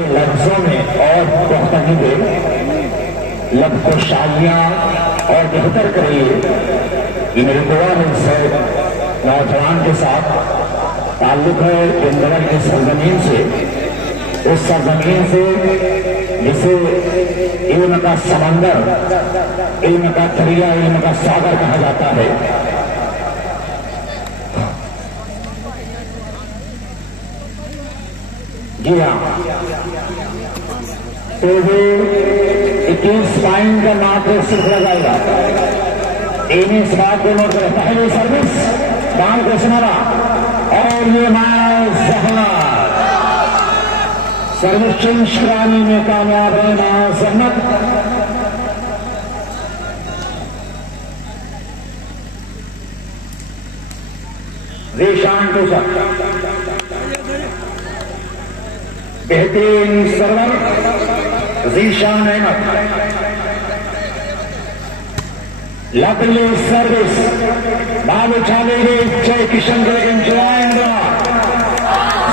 लफ्जों में और पुख्तगी दे, लब को शाइयां और बेहतर करिए कि मेरे दुआ में से नौजवान के साथ ताल्लुक है इंदौर की सरजमीन से, उस सरजमीन से जिसे इल्म का समंदर, इल्म का दरिया, इल्म का सागर कहा जाता है। जी हाँ, तो वो 21 पॉइंट का मात्र सिर्फ लगाएगा। इस बात को नोट करें, पहली सर्विस बाल को सुनारा और ये सर्विस चेंज कराने में कामयाब है सहमत। जीशान को बेहतरीन server Zeeshan Ahmed, lovely service बाल उछालेंगे जय किशन जयेंद्र,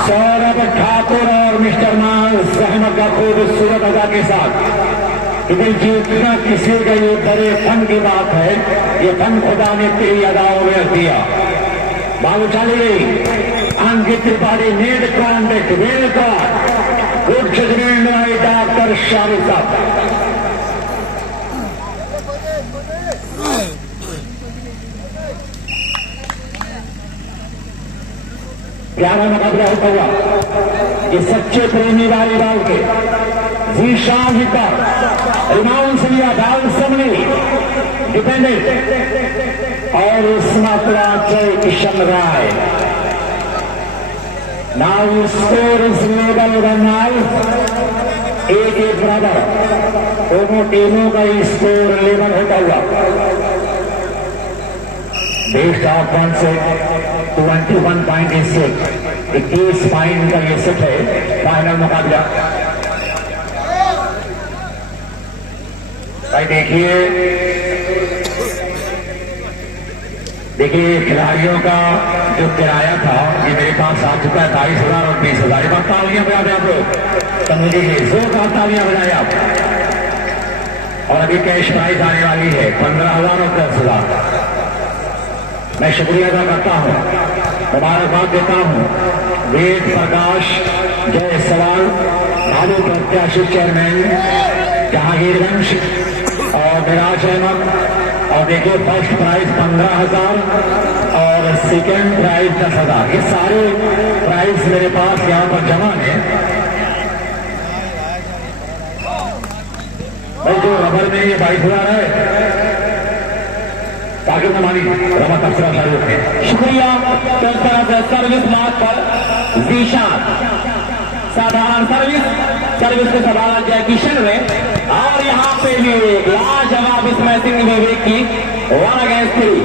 सौरभ ठाकुर और मिस्टर नाज अहमद का खूबसूरत अदा के साथ। क्योंकि जीतना किसी का ये बड़े फन की बात है, ये फन खुदा ने तेरी अदाओं में दिया। बाल उछाली गई, Ankit Tripathi net contact well caught, good judgement by doctor Shahid sahab. प्यारा मुकाबला होता हुआ ये सच्चे प्रेमी वालीबाल के जीशान हिटर रिमाउंड से लिया बाल समनी डिपेंडेंट और स्मात्रा जय किशन राय। नाउ स्कोर इज लेवल रनाल 1-1 बराबर, दोनों टीमों का स्कोर लेवल होता हुआ बेस्ट ऑफ 1 से 21 पॉइंट इस सेट, 21 पॉइंट का ये सेट है। फाइनल मुकाबला भाई देखिए खिलाड़ियों का जो किराया था ये मेरे पास आ चुका है 22,000 और 20,000। एक बार तालियां बजा दें आप लोग, समझिए जोरदार तालियां बजाए आप। और अभी कैश प्राइज आने वाली है 15,000 और 10,000। मैं शुक्रिया अदा करता हूं, मुबारकबाद देता हूं वेद प्रकाश जय सवाल भालू प्रत्याशी चेयरमैन जहांगीरगंज और मिराज अहमद। और देखिए फर्स्ट प्राइज 15,000 और सेकेंड प्राइज 10,000। ये सारे प्राइज मेरे पास यहाँ पर जमा है। भाई जो रबर में ये 22,000 है ताकि हमारी रमत अफसर चालू है। शुक्रिया। तो इस तरह से सर्विस मार्क पर जीशान साधारण सर्विस के सवाल जय किशन में। और यहाँ पे भी लाजवाब इसमें सिंह विवेक की 1 अगेंस्ट 3।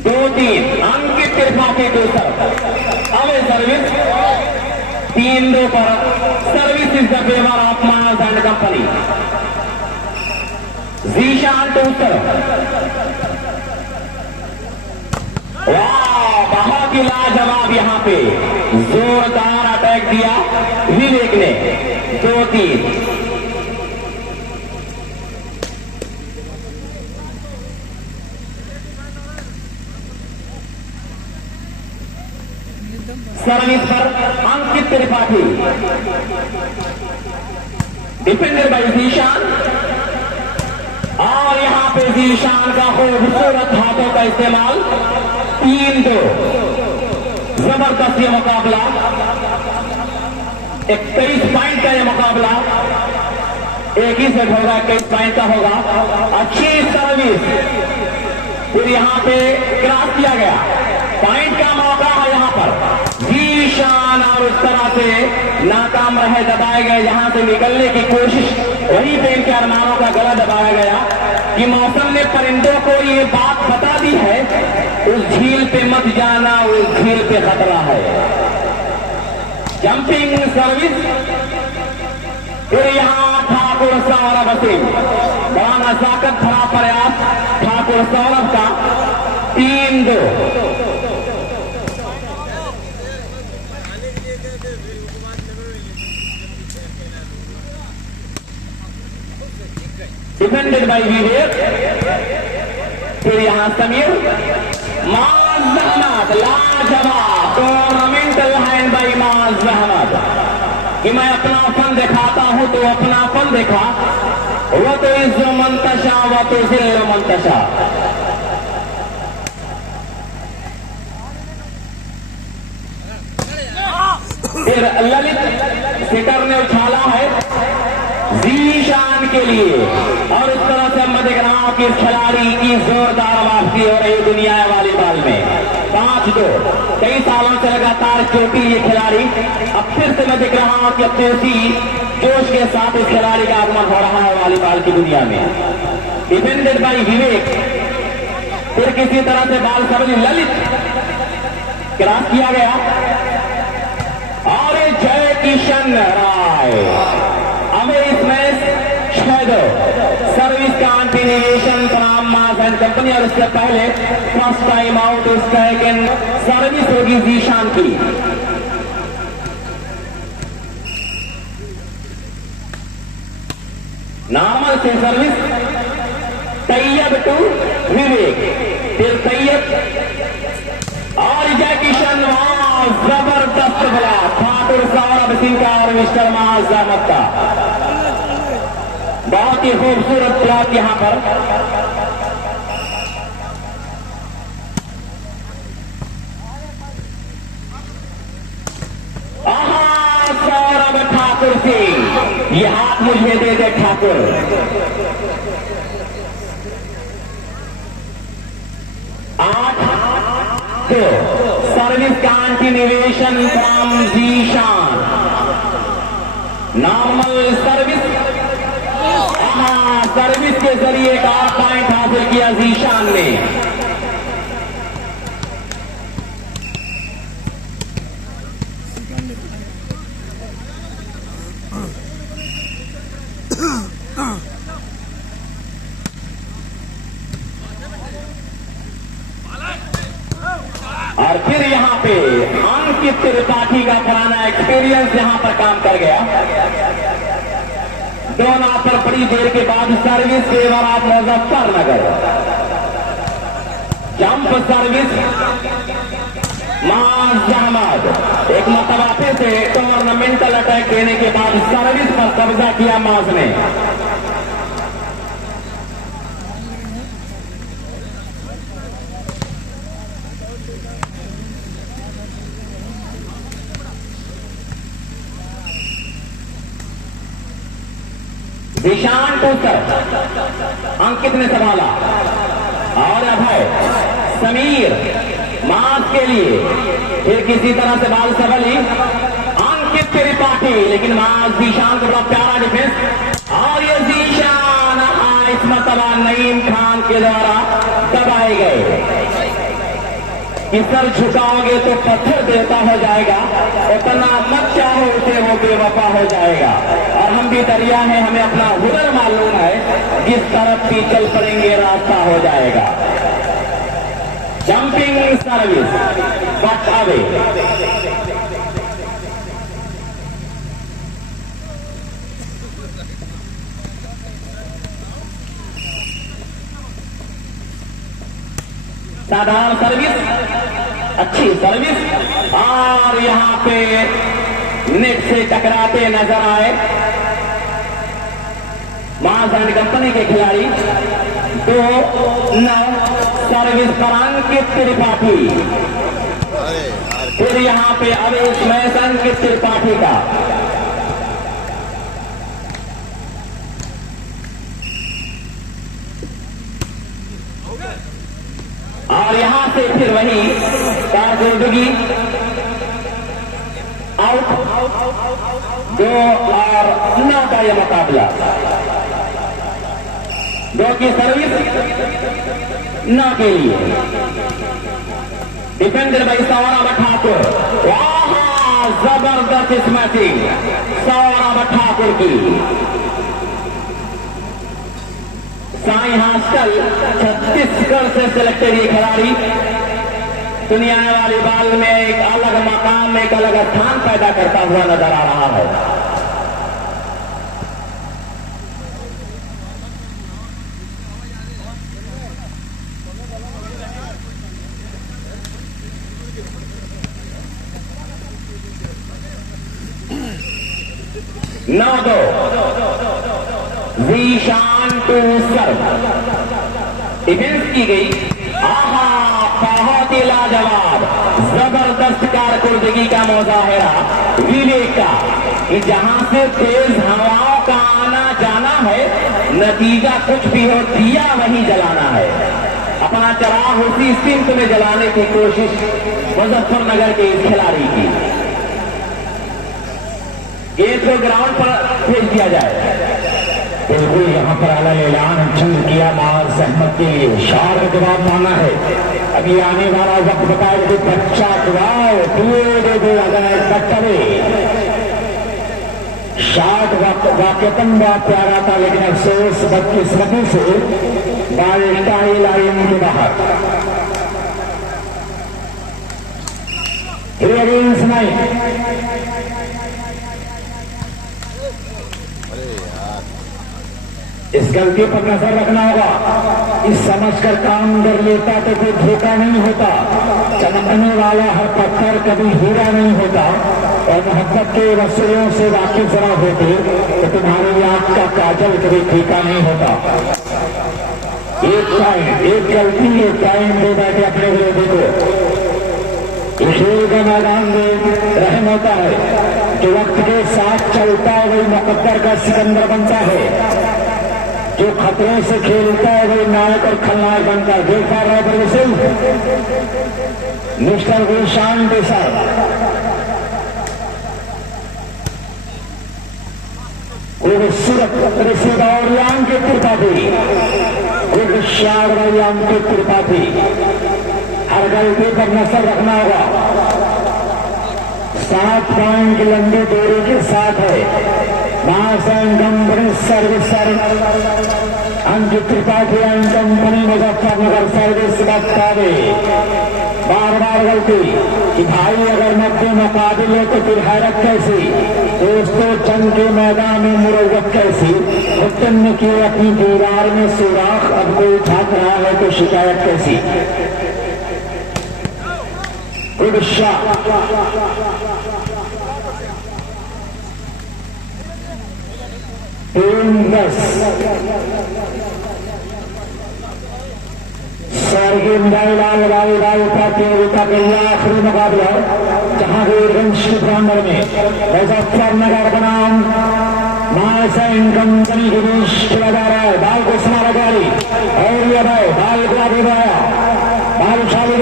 दो 3 अंकित त्रिपाठी दूसरा। अब सर्विस 3-2 पर service is the favour of mass and company. Zeeshan दूसरा, वाह बहुत ही लाजवाब यहाँ पे जोरदार अटैक दिया विवेक ने। 2-3 सर्विस पर अंकित त्रिपाठी डिफेंडेड बाय जीशान। और यहां पे जीशान का खूबसूरत हाथों का इस्तेमाल। 3-2 जबरदस्त ये मुकाबला, 21 पॉइंट का ये मुकाबला एक ही सेट होगा, 21 पॉइंट का होगा। अच्छी सर्विस फिर यहाँ पे क्रॉस किया गया, पॉइंट का मौका है यहाँ पर जीशान, और उस तरह से नाकाम रहे, दबाए गए जहां से निकलने की कोशिश, वहीं पे इनके अरमानों का गला दबाया गया कि मौसम ने परिंदों को ये बात बता दी है, उस झील पे मत जाना, उस झील पे खतरा है। जंपिंग सर्विस, फिर यहाँ ठाकुर सौरभ सिंह, बड़ा नजाकत भरा प्रयास ठाकुर सौरभ का, 3-2। डिफेंडेड बाय विवेक, फिर यहां समीर, माज अहमद, लाजवाब टूर्नामेंटल हैंड बाय माज अहमद कि मैं अपना फन दिखाता हूं तो अपना फन दिखा, वो तो इज्जो मंतशा, वो तो जिल्लो मंतशा। फिर ललित सिटर ने उछाला है जीशान के लिए, और इस तरह से मैं देख रहा हूं कि इस खिलाड़ी की जोरदार वापसी हो रही दुनिया वॉलीबॉल में। 5-2, कई सालों से लगातार चोटी ये खिलाड़ी, अब फिर से मैं देख रहा हूं कि अपने उसी जोश के साथ इस खिलाड़ी का आगमन हो रहा है वॉलीबॉल की दुनिया में। डिफेंडेड बाय विवेक, फिर किसी तरह से बाल सबली ललित, क्रॉस किया गया, और जय किशन राय, हमें इसमें 6-2 service continuation from mass and company, और उससे पहले first time out second service होगी जीशान की। नॉर्मल से सर्विस तैयब टू विवेक, फिर तैयब और जय किशन, जबरदस्त बला ठाकुर सौरभ सिंह का और मिस्टर माज अहमद का, बहुत ही खूबसूरत ब्लॉक यहां पर। सौरभ ठाकुर सिंह, ये हाथ मुझे दे दे ठाकुर। तो service continuation from Zeeshan, normal service, service के जरिए एक और पॉइंट हासिल किया जीशान ने। और फिर यहाँ पे अंकित त्रिपाठी का पुराना एक्सपीरियंस यहाँ पर काम कर गया। दोनों पर बड़ी देर के बाद service favour of Muzaffarnagar, jump service माज अहमद, एक मरतबा फिर से टूर्नामेंटल अटैक देने के बाद सर्विस पर कब्जा किया माज ने। निशान टूटर अंकित ने संभाला, और अभय समीर मास के लिए, फिर किसी तरह से बाल सबली अंकित त्रिपाठी, लेकिन मास जीशान को बड़ा प्यारा डिफेंस, और ये जीशान इस मरतबा नईम खान के द्वारा दबाए गए कि सर झुकाओगे तो पत्थर देता हो जाएगा, उतना मत चाहो उसे वो बेवफा हो जाएगा। और हम भी दरिया हैं, हमें अपना हुनर मालूम है, जिस तरफ भी चल पड़ेंगे रास्ता हो जाएगा। जंपिंग सर्विस बट अवे, साधारण सर्विस, अच्छी सर्विस, और यहां पे नेट से टकराते नजर आए मास एंड कंपनी के खिलाड़ी। 2-9 सर्विस पर अंकित त्रिपाठी, फिर यहां पे अवेश मैच अंकित त्रिपाठी का। और यहां से फिर वही कारकर्दगी आउट 2 और 9 का यह मुकाबला। 2 की सर्विस 9 के लिए। डिफेंडर भाई सौरभ ठाकुर, जबरदस्त स्मैशिंग सौरभ ठाकुर की। साई हॉस्टल छत्तीसगढ़ से सिलेक्टेड ये खिलाड़ी दुनिया वाली बाल में एक अलग मकाम में एक अलग स्थान पैदा करता हुआ नजर आ रहा है। नौ 2 जीशान टू सर्व डिफेंस की गई। आहा, बहुत ही लाजवाब जबरदस्त कारकर्दगी का मुजाहिरा विवेक का कि जहां से तेज हवाओं का आना जाना है, नतीजा कुछ भी हो दिया वहीं जलाना है। अपना चराग उसी सिमत में जलाने की कोशिश मुजफ्फरनगर के इस खिलाड़ी की। गेंद को ग्राउंड पर भेज दिया जाए। बिल्कुल यहाँ पर आला ऐलान चंद किया मार सहमत के लिए शार का जवाब मांगा है। अभी आने वाला वक्त बताए कि बच्चा जवाब शार्ट वाक्यतम बहुत प्यारा था, लेकिन अफसोस बदकिस्मती से बाल लाइन के बाहर। इस गलती पर नजर रखना होगा। इस समझकर काम कर लेता तो कोई धोखा नहीं होता। चमकने वाला हर पत्थर कभी हीरा नहीं होता। और मोहब्बत के वसूलों से वाकिफ जरा होते तो तुम्हारी आंख का काजल कभी फीका नहीं होता। एक टाइम, एक गलती, एक टाइम दे बैठे अपने विरोधी को। खेल का मैदान में रहम होता है। जो वक्त के साथ चलता है वही मुकद्दर का सिकंदर बनता है। जो खतरों से खेलता है वही नायक और खलनायक बनता है। देख पा रहे हैं मिस्टर गुलशान देसाई, खूबसूरत रिश्तेदारियां की त्रिपाठी, गुलशान की त्रिपाठी। हर गलती पर नजर रखना होगा। 7 पॉइंट की लंबी दूरी के साथ है company service Ankit Tripathi and company Muzaffarnagar service बतावे। बार बार गलती कि भाई अगर मध्य मुकाबिल है तो फिर हैरत कैसी। दोस्तों जंग के मैदान में मुरव्वत कैसी। हुक्म ने की अपनी दीवार में सुराख, अब कोई झांक रहा है तो शिकायत कैसी। उड़ीसा प्रतियोगिता के लिए आखिरी मुकाबला जहांगीरगंज के प्रांगण में मुजफ्फरनगर बनाम मालसाइन कंपनी के बीच खेला जा रहा है। बाल को सुना गाड़ी और ये भाई बाल को आगे बढ़ाया। भालशाली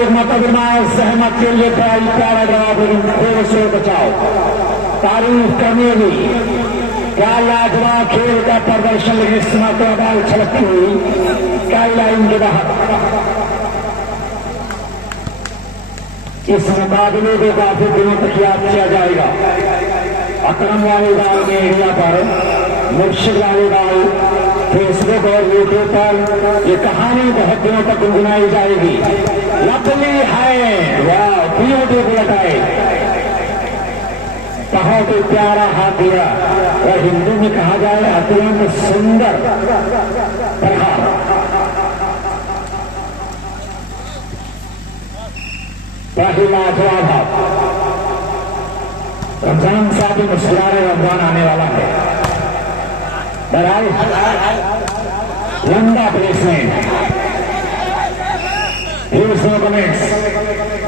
सहमत के लिए प्यारा जवाब, लेकिन फिर से बचाओ। तारीफ करने भी क्या लाजवाब खेल का प्रदर्शन, लेकिन इस समय बाल छलकती हुई क्या लाइन के बाहर। इस मुकाबले को काफी दिनों तक याद किया जाएगा। अकरम वाली बाल के एरिया पर, मुर्शिद वाली बाल फेसबुक और यूट्यूब पर ये कहानी बहुत दिनों तक गुनगुनाई जाएगी। लवली है, वाह ब्यूटीफुल है, बहुत ही प्यारा हाथ दिया। और हिंदी में कहा जाए अत्यंत सुंदर प्रहार। पहला जवाब रमजान साहब भी मुस्कुरा रहे, रमजान आने वाला है। लंबा placement,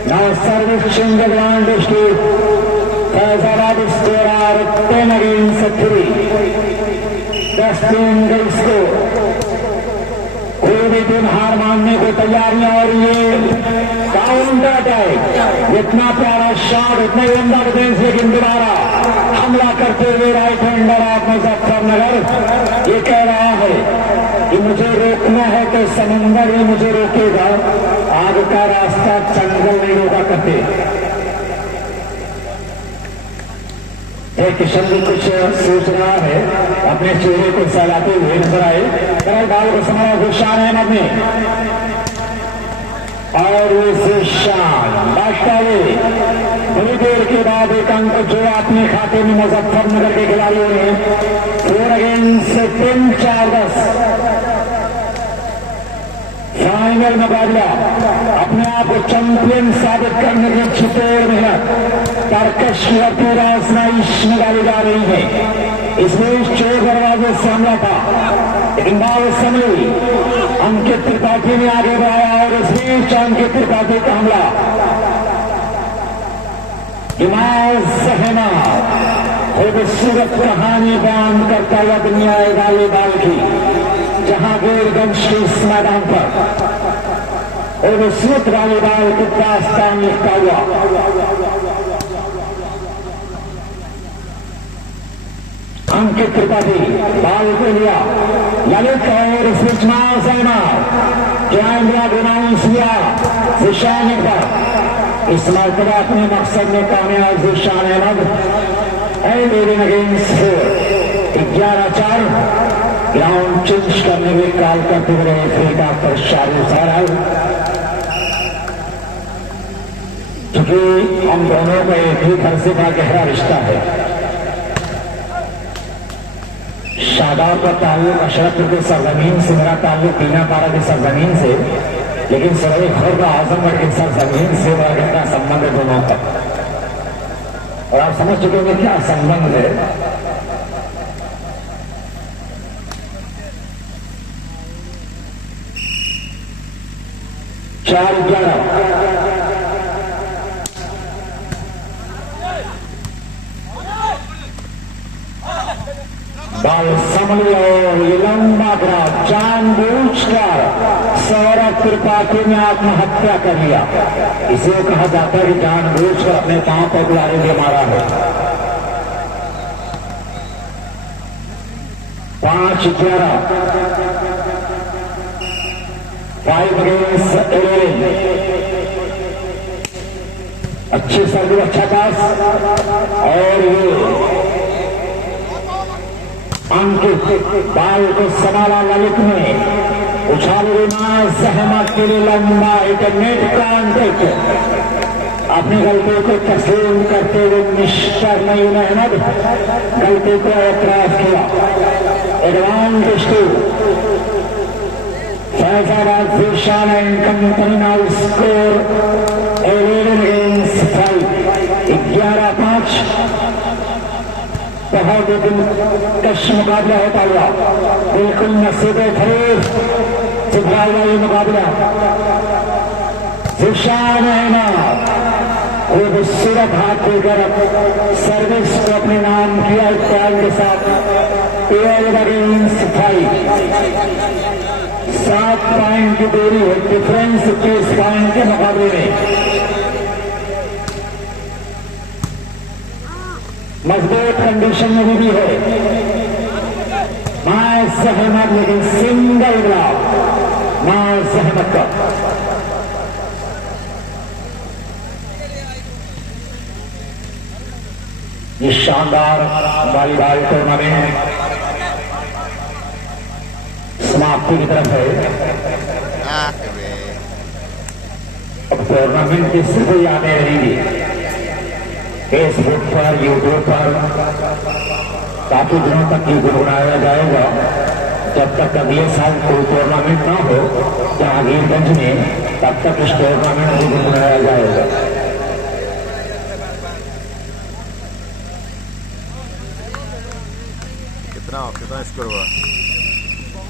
now service change ground to Faizabad score 10 against 3, 10 score. भी टीम हार मानने को तैयारियां और ये काउंटर अटैक, इतना प्यारा शॉट, इतना लंबा डिफेंस, लेकिन दोबारा हमला करते हुए राइट हैंडर ऑफ मुजफ्फरनगर ये कह रहा है कि मुझे रोकना है तो समंदर ही मुझे रोकेगा, आग का रास्ता जंगल नहीं रोका करते। किशन भी कुछ सोच रहा है, अपने चेहरे को सहलाते हुए नजर आए। करल बाल को समारा गुलशान अहमद ने, और ये शान बादशाह बड़ी देर के बाद एक अंक जो अपने खाते में मुजफ्फरनगर के खिलाड़ियों ने 4 अगेंस्ट 10 4-10 फाइनल मुकाबला अपने आप को चैंपियन साबित करने की छुपे मेहनत तरकश और पूरा आजमाइश निकाली जा रही है। इसमें 4 दरवाजे से हमला था, लेकिन बाल समय अंकित त्रिपाठी ने आगे बढ़ाया और इस बीच अंकित त्रिपाठी का हमला खूबसूरत कहानी बयान करता हुआ दुनिया वॉलीबॉल की, जहांगीरगंज के इस मैदान पर खूबसूरत वॉलीबॉल की दास्तान लिखता हुआ अंकित त्रिपाठी बाल को लिया, ललित और सुषमा सैना जयंद्रा ग्राउंड किया जिशान पर। इस मरतबा अपने मकसद में कामयाब Zeeshan Ahmed against 11-4 ground change करने में काल करते हुए अफ्रीका पर शारू सारा, क्योंकि हम दोनों का एक ही फरसे का गहरा रिश्ता है। शादाब का ताल्लुक अशरफपुर की सरजमीन से, मेरा ताल्लुक पीनापारा की सरजमीन से, लेकिन सराय खुर्द आजमगढ़ की सरजमीन से बड़ा गहरा संबंध है दोनों का। और आप समझ चुके होंगे क्या संबंध है। चार 11 बाल संभली और ये लंबा ग्रा जानबूझकर सौरभ त्रिपाठी ने आत्महत्या कर लिया। इसे कहा जाता है कि जानबूझकर अपने पांव पर गुलारे लिए मारा है। 5-11 5 अगेंस्ट 11। अच्छे सर्विस, अच्छा पास, और ये अंकित बाल को संभाला ललित ने, उछाले सहमत के लिए लंबा इंटरनेट कॉन्टेक्ट, अपनी गलती को तस्लीम करते हुए मिस्टर नईम अहमद गलती को एतराफ किया। Advantage 2 Faizabad Zeeshan and company now score 11 against 5 11-5। बहुत दिलकश मुकाबला होता हुआ, बिल्कुल नसीबे खरीद सुधार वाली मुकाबला। जिशान अहमद खूबसूरत हाथ देकर सर्विस को अपने नाम किया इत्याग के साथ 12 अगेंस्ट 5। 7 पॉइंट की दूरी है, डिफरेंस 30 पॉइंट के मुकाबले में। मजबूत कंडीशन में भी है माज अहमद, लेकिन सिंगल ब्लॉक माज अहमद का। ये शानदार वॉलीबॉल टूर्नामेंट समाप्ति की तरफ है। अब टूर्नामेंट की सिर्फ यादें रहेंगी फेसबुक पर, यूट्यूब पर काफी दिनों तक ये गुनगुनाया जाएगा, जब तक अगले साल कोई टूर्नामेंट ना हो जहांगीरगंज में, तब तक इस टूर्नामेंट को गुनगुनाया जाएगा। कितना स्कोर हुआ?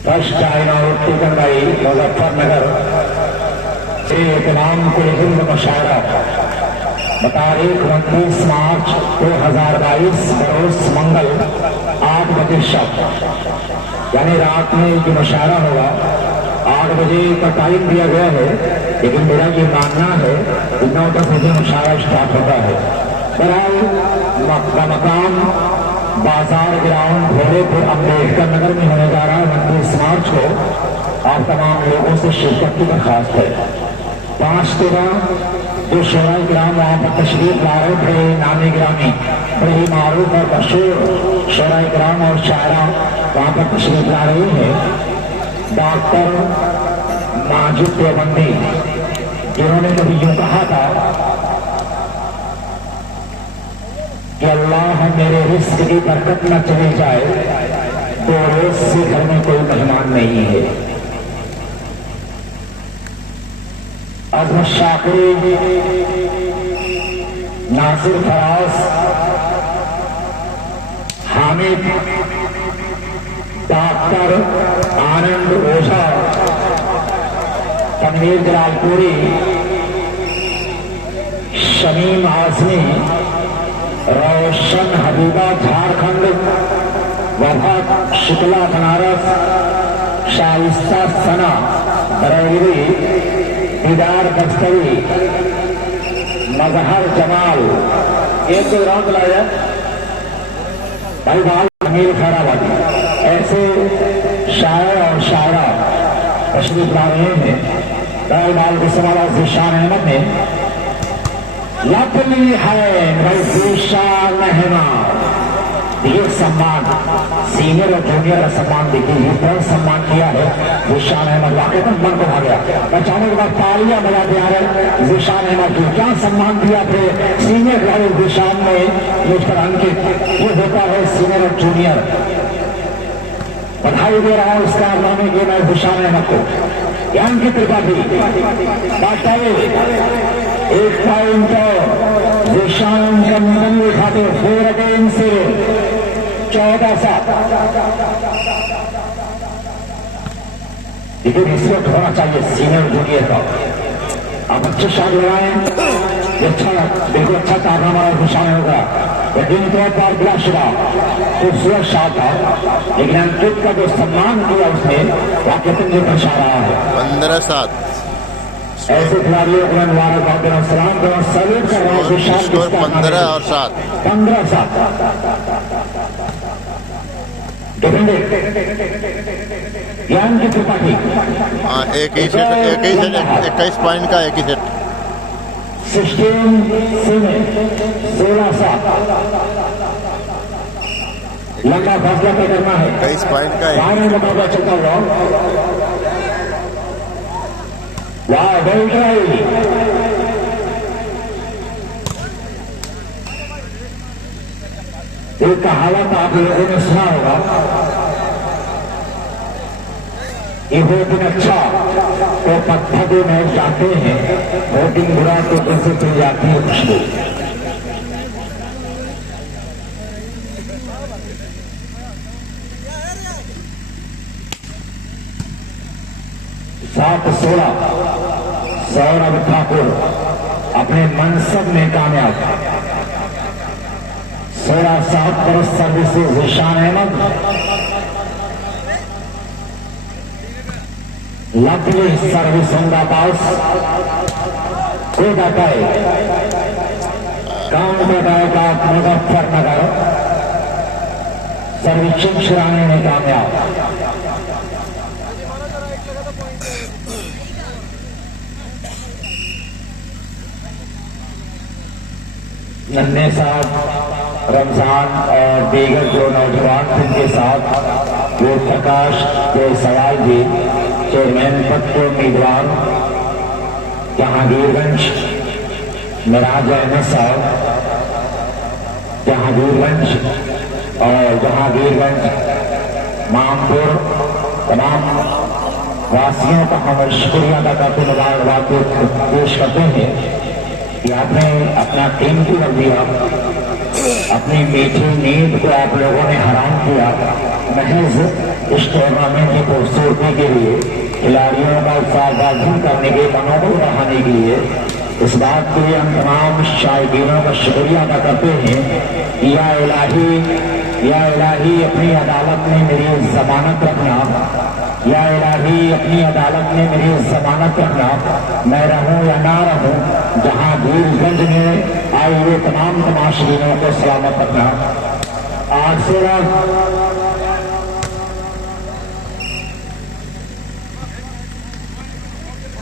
First time out taken by Muzaffarnagar से इतमाम कुल हिंद मुशायरा तारीख 29 मार्च 2022 बरोज मंगल 8 बजे शब, यानी रात में जो मुशायरा होगा 8 बजे का टाइम दिया गया है, लेकिन मेरा ये मानना है कि 9-10 बजे मुशायरा स्टार्ट होता है। बहरहाल मकाम बाजार ग्राउंड घोड़ेपुर अम्बेडकर नगर में होने जा रहा है 29 मार्च को। आप तमाम लोगों से शिरकत की दरखास्त है। 5-13 जो शोराई ग्राम वहाँ पर तशरीफ ला रहे, बड़े नामी ग्रामी, बड़े ही मारूफ और मशहूर शोराई ग्राम और शायरा वहाँ पर तशरीफ ला रही है। डॉक्टर माजिद देवबंदी, जिन्होंने कभी यूं कहा था कि अल्लाह मेरे रिस्क की बरकत न चली जाए तो रोज से घर में कोई मेहमान नहीं है। अजमत शाकिरी, नासिर फराज, हामिद, डॉक्टर आनंद ओझा, तनवीर जलालपुरी, शमीम आजमी, रोशन हबीबा झारखंड, वफात शुक्ला बनारस, शाइस्ता सना बरेली, दीदार बस्तरी, मजहर जमाल, एक दो राउंड लाया भाई बाल अमीर खैराबादी, ऐसे शायर और शायरा तशरीफ ला रहे हैं। रायमाल के समाला ज़ीशान अहमद ने लपली है भाई ज़ीशान अहमद, ये सम्मान सीनियर और जूनियर का सम्मान देखिए, ये बहुत सम्मान किया है ज़ीशान अहमद। वाकई में मन को भा गया। मैं चाहूंगा बात तालियां बजा दिया है ज़ीशान अहमद की, क्या सम्मान दिया फिर सीनियर रहे ज़ीशान ने मुझ पर अंकित। ये होता है सीनियर और जूनियर। बधाई दे रहा है उस कारनामे के मैं ज़ीशान अहमद को। ज्ञान की त्रिपाठी एक पॉइंट ज़ीशान का निधन दिखाते 4 अगेंस्ट 14-7। लेकिन रिस्पेक्ट होना चाहिए सीनियर जूनियर का। आप अच्छे शॉट लगाएं, अच्छा बिल्कुल अच्छा कारनामा ज़ीशान होगा। लेकिन तौर पर बिलाशुबा खूबसूरत शॉट था, लेकिन अंकित का जो सम्मान किया उसने वाकई में दर्शा रहा है। 15-7 ऐसे खिलाड़ियों को मुबारकबाद देना, सलाम देना, सैल्यूट कर रहा हूं। स्कोर 15 और 7। 15-7 ज्ञान की त्रिपाठी। हाँ, एक ही सेट 21 पॉइंट का एक ही सेट। 16-7 लंबा फैसला तय करना है। 21 पॉइंट का फाइनल मुकाबला चलता हुआ। वाह वेल ट्राई। एक कहावत आप लोगों ने सुना होगा, ये वो दिन अच्छा तो पत्थर में जाते हैं, वो दिन बुरा तो कैसे चल जाती है खुशबू। सात 16 सौरभ ठाकुर अपने मनसब में कामयाब। 16-7 पर services Zeeshan Ahmed. Lovely service होगा पास को बताए काम बताएगा मुजफ्फरनगर। सर्विसिंग शिराने में कामयाब। नन्हे साहब रमजान और दीगर जो नौजवान उनके साथ वो प्रकाश सवाल जी चेयरमैन पद के उम्मीदवार जहांगीरगंज मिराज अहमद साहब, जहांगीरगंज और जहांगीरगंज मामपुर तमाम वासियों का हम शुक्रिया अदा करते मुबारकबाद पेश करते हैं कि आपने अपना कीमती वक्त दिया, अपनी मीठी नींद को आप लोगों ने हराम किया महज इस टूर्नामेंट की खूबसूरती के लिए, खिलाड़ियों का उत्साहवर्धन करने के मनोबल बढ़ाने के लिए। इस बात के लिए हम तमाम शायकीनों का शुक्रिया अदा करते हैं। या इलाही अपनी अदालत में मेरी जमानत रखना या इलाही अपनी अदालत में मेरी जमानत रखना, मैं रहूं या ना रहूं, जहां वीरगंज में आए हुए तमाम तमाशबीनों को सलामत रखना। 8-16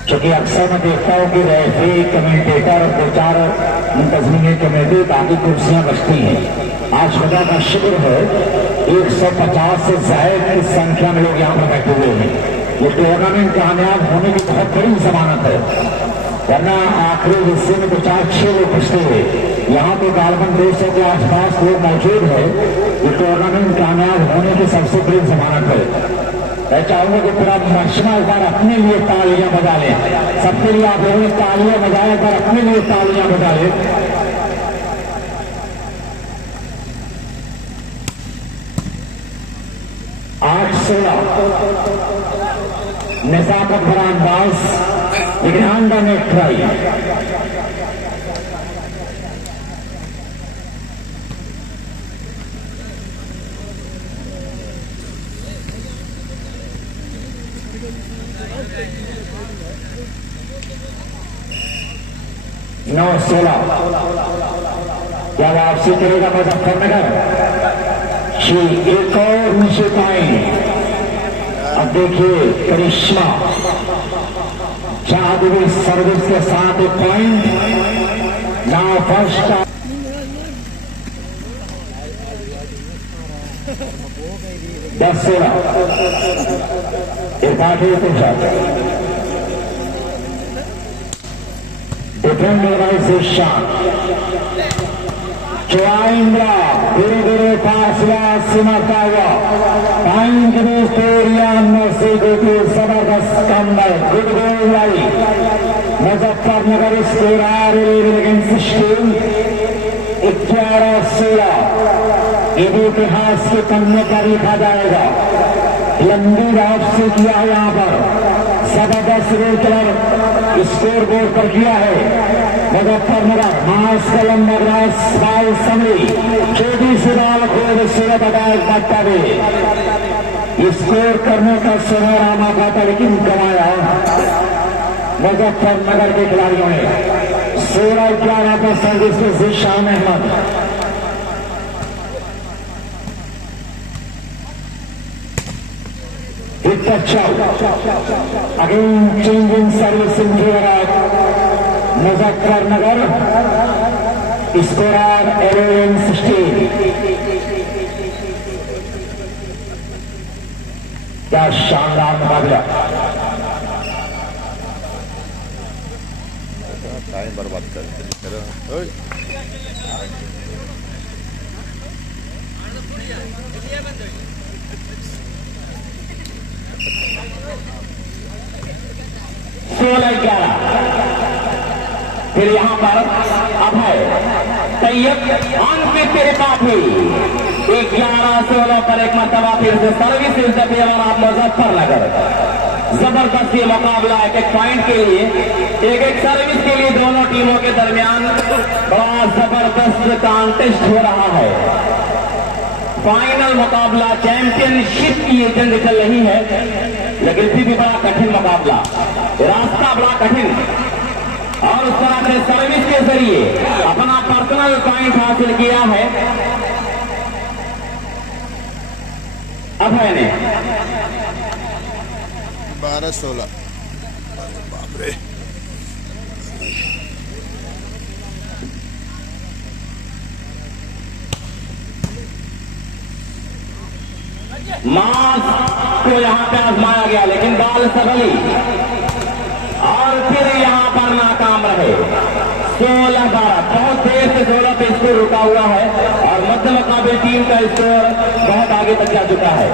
क्योंकि अक्सर मैं देखता हूँ कि रेफरी, कमेंटेटर, दो चार मुंतजमीन कमेटी बाकी कुर्सियां बचती हैं। आज खुदा का शुक्र है 150 से ज्यादा की संख्या में लोग यहाँ पर बैठे हुए हैं। ये टूर्नामेंट कामयाब होने की बहुत बड़ी जमानत है, वरना आखिरी हिस्से में तो 4-6 लोग बचते हुए। यहाँ तो गालबन 200 के आसपास लोग मौजूद है। ये टूर्नामेंट कामयाब होने की सबसे बड़ी जमानत है। मैं चाहूंगा कि पूरा मशमा एक बार अपने लिए तालियां बजा लें। सबके लिए आप लोगों ने तालियां बजाए, एक बार अपने लिए तालियां बजा लें। 8-16 नजाकत भरा अंदाज, लेकिन आंदा में ट्राई। नौ 16 क्या वापसी करेगा मुजफ्फरनगर? एक और नीचे पॉइंट। अब देखिए करिश्मा जादुई सर्विस के साथ एक point. Now first 10-16 Irfan defend organisation चुआइंद्रा धीरे धीरे फासला सिमटता हुआ पॉइंट में तोरिया नर्सी गोटी जबरदस्त कमर गुड गोल लाई मुजफ्फरनगर स्कोर 11-16 ये भी इतिहास के पन्ने पर लिखा जाएगा। लंबी वापसी किया है यहाँ पर, जबरदस्त रेड कलर स्कोर बोर्ड पर किया है मुजफ्फरनगर। मास कलम मद्रास बाल समरी 24 बाल को सूरत अदायक बाटा में स्कोर करने का सुनहरा मौका था, लेकिन गंवाया मुजफ्फरनगर के खिलाड़ियों ने। 16-11 पर सर्विस में Zeeshan Ahmed. Again changing service in Muzaffarnagar score 11-16। क्या शानदार मुकाबला। टाइम बर्बाद कर फिर यहाँ पर अभय तैयब अंक तेरे काफी 11-16 पर एक मरतबा फिर से सर्विस इंटरफेयर आप मुजफ्फरनगर। जबरदस्त ये मुकाबला एक पॉइंट के लिए, एक सर्विस के लिए दोनों टीमों के दरमियान बड़ा जबरदस्त कॉन्टेस्ट हो रहा है। फाइनल मुकाबला, चैंपियनशिप की ये जंग चल रही है, लेकिन फिर भी बड़ा कठिन मुकाबला, रास्ता बड़ा कठिन। और उस तरह से सर्विस के जरिए अपना पर्सनल पॉइंट हासिल किया है अभय ने। 12-16 बाप रे। मास को यहां पे आजमाया गया, लेकिन बाल सबली और फिर यहां पर नाकाम रहे। 16-12 बहुत देर से 16 पे स्कोर रुका हुआ है और मध्य मुकाबले टीम का स्कोर बहुत आगे तक जा चुका है।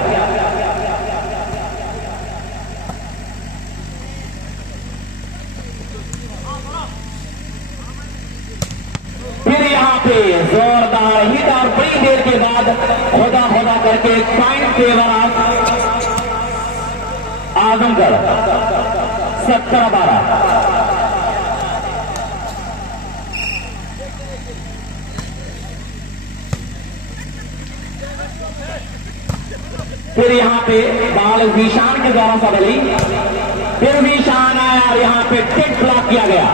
फिर यहाँ पे जोरदार हिट और बड़ी देर के बाद खोदा खोदा करके पॉइंट फेवर आजमगढ़ 17-12। फिर यहाँ पे बाल जीशान के द्वारा सबली, फिर जीशान आया और यहाँ पे टिक ब्लॉक किया गया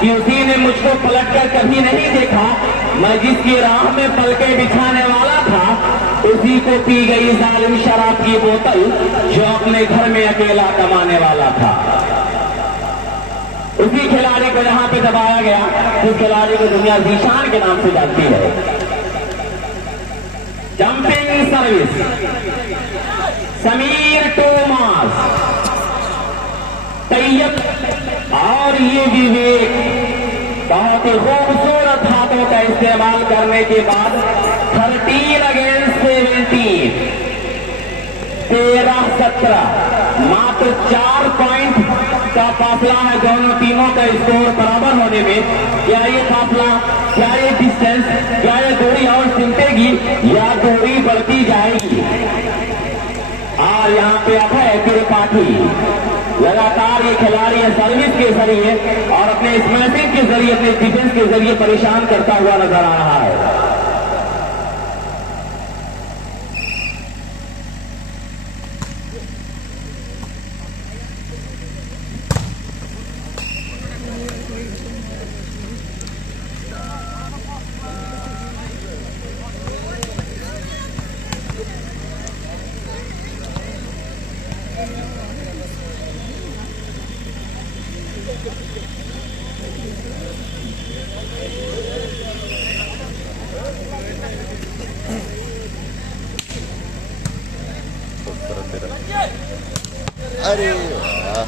कि उसी ने मुझको पलटकर कभी नहीं देखा। मैं जिसकी राह में पलके बिछाने वाला था उसी को पी गई जालिम शराब की बोतल जो अपने घर में अकेला कमाने वाला था। उसी खिलाड़ी को यहाँ पे दबाया गया जिस खिलाड़ी को दुनिया जीशान के नाम से जानती है। जंपिंग सर्विस समीर टोमास, तैयब और ये विवेक बहुत ही खूबसूरत हाथों का इस्तेमाल करने के बाद 13 अगेंस्ट 17, 13-17, मात्र 4 पॉइंट का फासला है दोनों टीमों का स्कोर बराबर होने में। क्या ये फासला, क्या ये डिस्टेंस, क्या ये दूरी और सिमटेगी या दूरी बढ़ती जाएगी? और यहाँ पे अभय त्रिपाठी लगातार ये खिलाड़ी सर्विस के जरिए और अपने स्मैशिंग के जरिए, अपने डिफेंस के जरिए परेशान करता हुआ नजर आ रहा है। अरे वाह,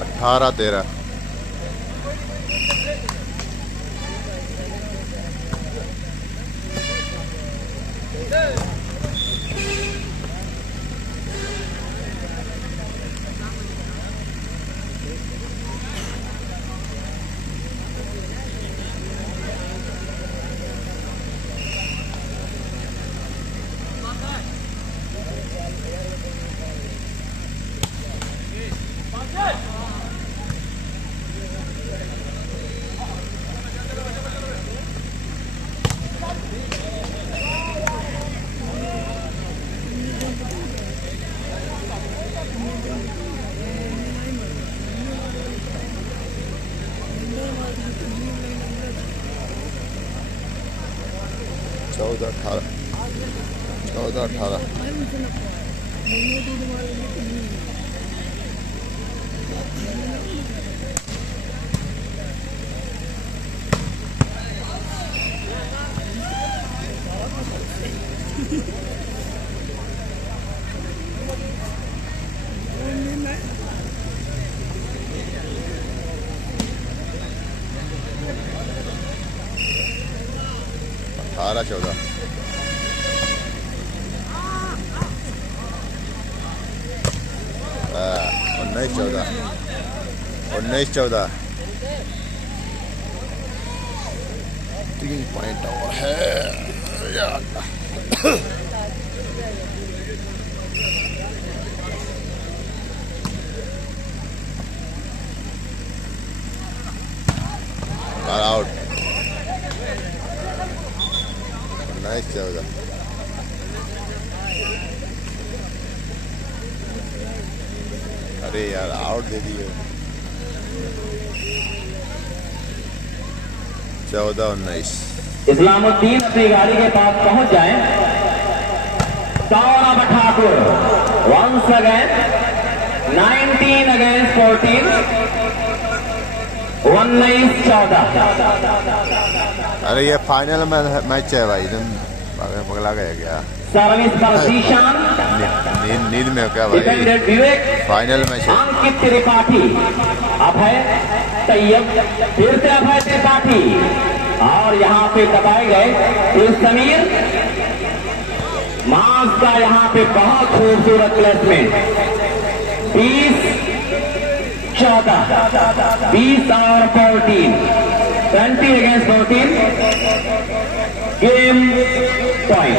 अठारह 13। चौदह 18। अठारह 14। 19-14। 3 पॉइंट और है। आउट। 19-14। अरे यार आउट दे दिए। 14-19। इस्लामुद्दीन अपनी गाड़ी के पास पहुंच जाए। Saurabh Thakur once again 19 against 14, 19-14। अरे ये फाइनल मैच है भाई, तुम पगला गया क्या? सर्विस पर जीशान, नींद में क्या भाई? डिफेंडेड विवेक, फाइनल मैच है। अंकित त्रिपाठी, अभय, तैयब, फिर से अभय त्रिपाठी और यहाँ पे दबाए गए फिर समीर, मास का यहाँ पे बहुत खूबसूरत प्लेसमेंट 20-14 20 और 14 20 अगेंस्ट 14 गेम पॉइंट।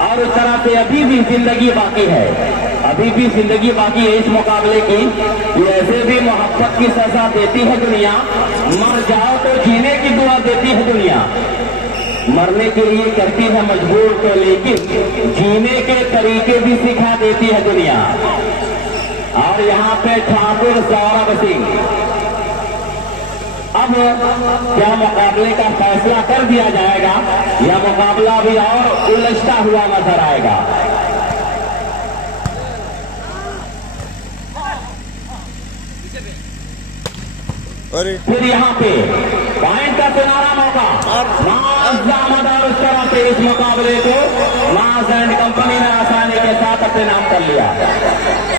और उस तरह से अभी भी जिंदगी बाकी है, अभी भी जिंदगी बाकी है इस मुकाबले की। ऐसे भी मोहब्बत की सजा देती है दुनिया, मर जाओ तो जीने की दुआ देती है दुनिया। मरने के लिए करती है मजबूर तो, लेकिन जीने के तरीके भी सिखा देती है दुनिया। और यहाँ पे ठाकुर सौरभ सिंह, अब क्या मुकाबले का फैसला कर दिया जाएगा या मुकाबला भी और उलझता हुआ नजर आएगा। अरे फिर यहाँ पे पॉइंट का सुनहरा मौका, नाज अहमद और उस तरह से इस मुकाबले को नाज एंड कंपनी ने आसानी के साथ अपने नाम कर लिया।